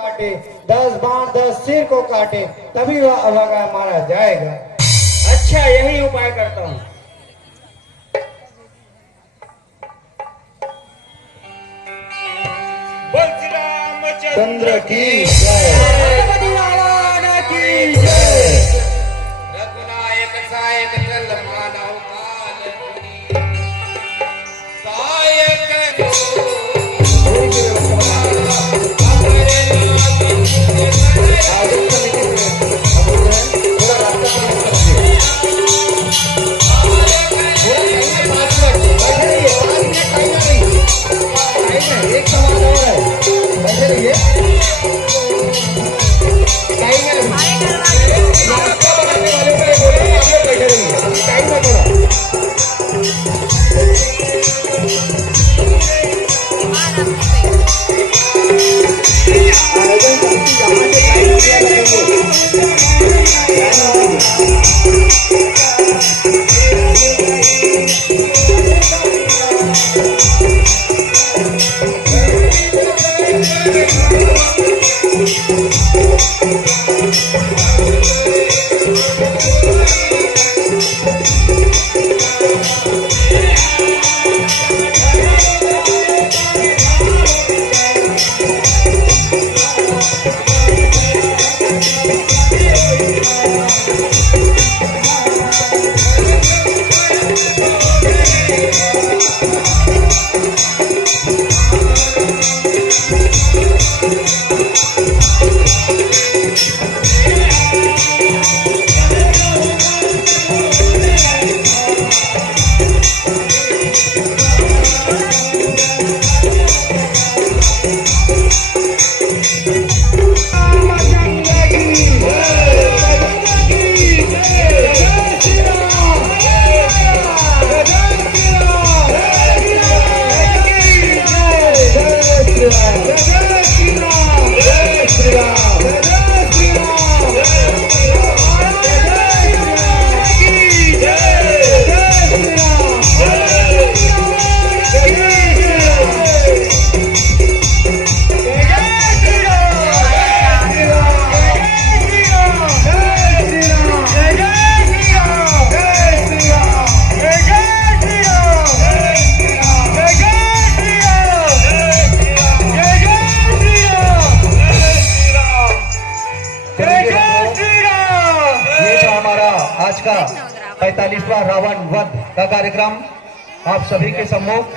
काटे 10 बाण 10 सिर को काटे तभी वह अवगा मारा जाएगा। अच्छा, यही उपाय करता हूँ। बोल श्री रामचंद्र की जय। की जय। रघुनायक सायक चल मानव काल सायक एक सवाल और है, बैठे रहिए। टाइम है थोड़ा। आज का 45वां रावण वध का कार्यक्रम आप सभी के सम्मुख